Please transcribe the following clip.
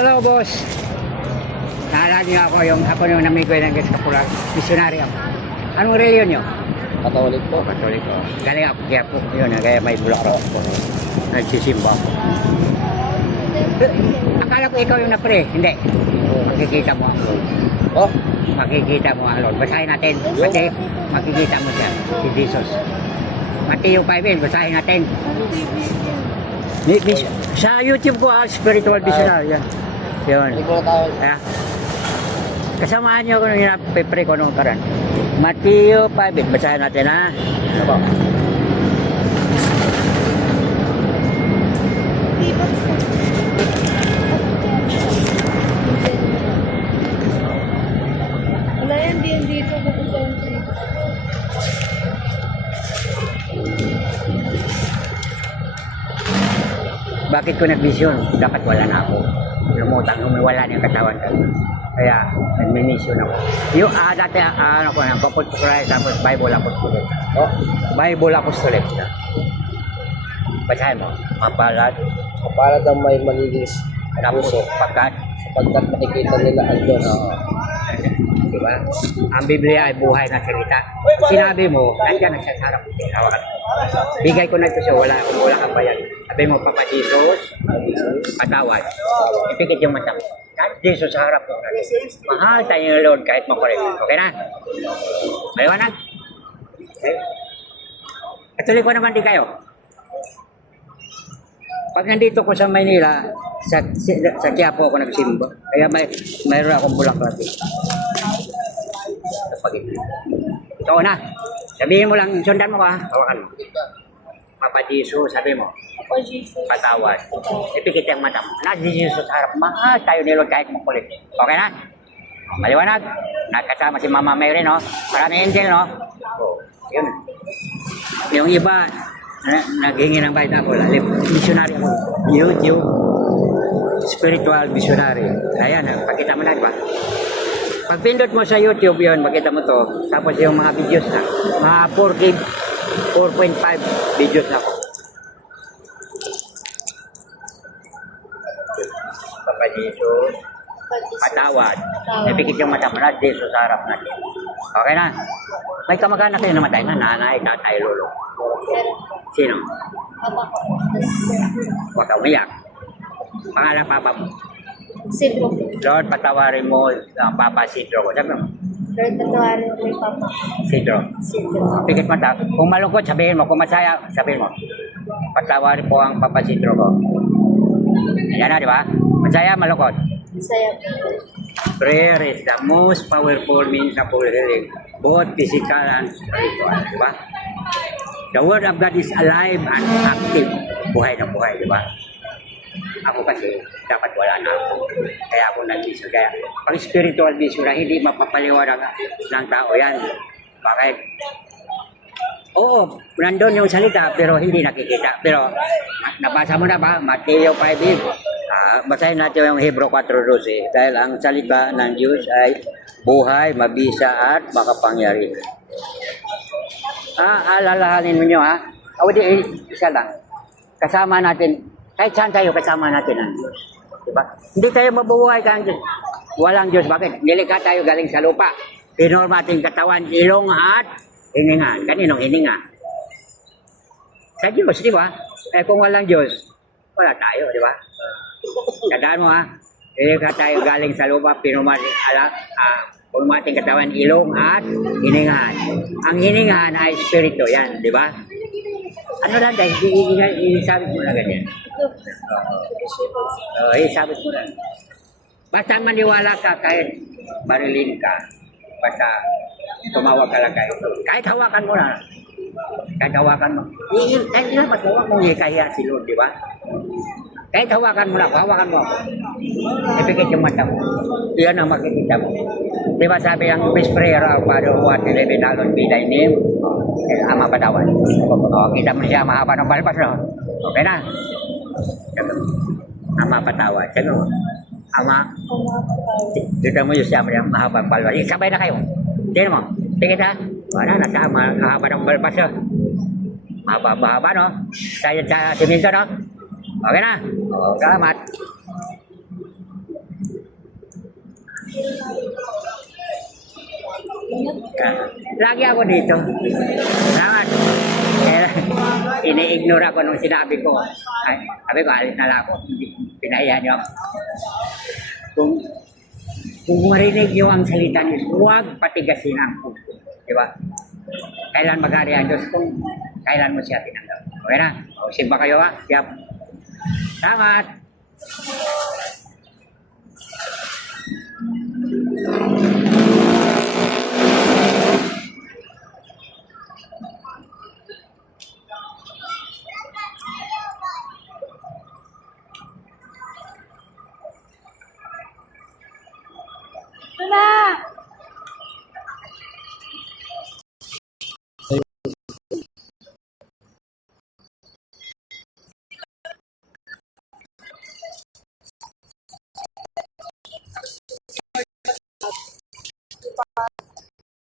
Hello, boss. Naalala niyo ako yung namigoy ng Kapulag. Misyonary ako. Anong reliyon niyo? Katolik po. Katolik ko. Galing ako kaya po yun, kaya may bulak ako. Nagsisimba ako. Akala ko ikaw yung napre. Hindi. Makikita mo ang Lord. Oh, Makikita mo ang Lord. Basahin natin. Pati makikita mo siya. Si Jesus. Mateo 5, basahin natin. Sa YouTube ko, spiritual visionary. Yan. Yun. hindi ko na tao. Kaya, kasamaan niyo kung yung napipre ko nung karan. Mateo 5, basahin natin ha. Ano po? Wala yan, dito pupuntahan siya. Bakit ko nag-vision? Dapat wala na ako. Lumutang, humiwala na yung katawan ko. Kaya, nag-mission ako. Yung, dati, ano ko na, Papultukulay, tapos Bible Apostolic. Oh, Bible Apostolic. Basahin mo. Mapalad. para daw may magiging Tapos, puso pagkat. sapagkat makikita nila ang Diyos. Oo. Diba? Ang Biblia ay buhay na salita. Sinabi mo, nandiyan na siya sa harap. Hawakan. Bigay ko na ito siya, wala kang bayan. Sabi mo, Papa Jesus, patawad. Ipikit yung mata mo. Kahit Jesus sa harap mo. Mahal tayo yung Lord kahit makulit. Okay na? Maliwanag? Okay. Katuloy ko naman di kayo. Pag nandito ko sa Maynila, sa Quiapo ako nagsimba. Kaya mayroon akong bulaklak. Ikaw na. Sabihin mo lang, sundan mo ka. Hawakan mo. Papa Jesus, sabi mo. Papa Jesus. Patawad. Ipikit yung mata mo. Na si Jesus harap. Mahal tayo ni Lord kahit makulit. Okay na? Maliwanag. Nakasama si Mama Mary, no? Maraming angel, no? Oh, yun. Yung iba, naghingi ng bayad ako. Missionary ako. YouTube. Spiritual missionary. Ayan, pakita mo na, di ba? Pag pindot mo sa YouTube yun, makita mo to. Tapos yung mga videos na. Mga 4K, 4.5 videos na ako. Papa Jesus, patawad. Ipikit yung mata mo na, Jesus sa harap natin. Okay na? May kamag-anak kayo namatay na, nanay, tatay, lolo. Sino? Papa ko. Huwag ka umiyak. Pangalan papa mo. Sidro. Lord, patawarin mo ang Papa Sidro ko. Sabi mo, Lord, patawarin mo kay Papa. Sidro. Sidro. Pikit mata. Kung malungkot, sabihin mo. Kung masaya, sabihin mo. Patawarin po ang Papa Sidro ko. Yan na, di ba? Masaya, malungkot. Masaya po. Prayer is the most powerful means of healing, both physical and spiritual. Di ba? The word of God is alive and active. Buhay na buhay, di ba? Ako kasi, dapat wala na ako. Kaya ako nag-vision. Kaya, pag spiritual vision na hindi mapapaliwanag ng tao yan. Bakit? Oo, nandun yung salita, pero hindi nakikita. Pero, nabasa mo na ba? Mateo 5. Basahin natin yung Hebrew 4:12. Dahil ang salita ng Diyos ay buhay, mabisa at makapangyarihan. Alalahanin mo nyo, ha? O di, isa lang. Kasama natin, kahit saan tayo, kasama natin ang Diyos. Diba? Hindi tayo mabubuhay ka ang Diyos. Walang Diyos. Bakit? Nilikha tayo galing sa lupa. Pinorma ating katawan, ilong at hininga. Kaninong hininga? Sa Diyos, di ba? Eh kung walang Diyos, wala tayo, di ba? Tandaan mo, ha? Nilikha tayo galing sa lupa, pinorma ating katawan, ilong at hiningahan. Ang hiningahan ay spirito, yan, di ba? Ano lang dahil, isabit mo na ganyan. Isabit mo na. Basta maniwala ka kahit marilin ka. Basta tumawag ka lang kayo. Kahit hawakan mo na. Kahit hawakan mo. Kahit dapat hawakan mo, ikahiya si Lord, di ba? Kahit hawakan mo na, hawakan mo ako. Ipikit yung mata mo. Iyan ang makikita mo. Di ba sabi ang best prayer of Father who art in heaven, hallowed be thy name. Ama patawad. Kita mo siya, mahaba ng balbas, no? Okay na? Ama patawad. Sabi mo, Ama, dito mo yung siya, mahaba ng balbas. Sabay na kayo. Tignan mo. Tingin ha? Wala, nasa mahaba ng balbas, no? Mahaba, no? Sa siminto, no? Okay na? Salamat. Lagi ako dito. Salamat. Ini-ignore ako nung sinabi ko. Ay, sabi ko, alis na lang ako. Pinahiya niyo ako. Kung marinig niyo ang salita niyo, huwag patigasin ang puso. Di ba? Kailan mag-ari ang Diyos kung kailan mo siya tinanggap. Okay na? O, simba kayo ha? Yap. Salamat.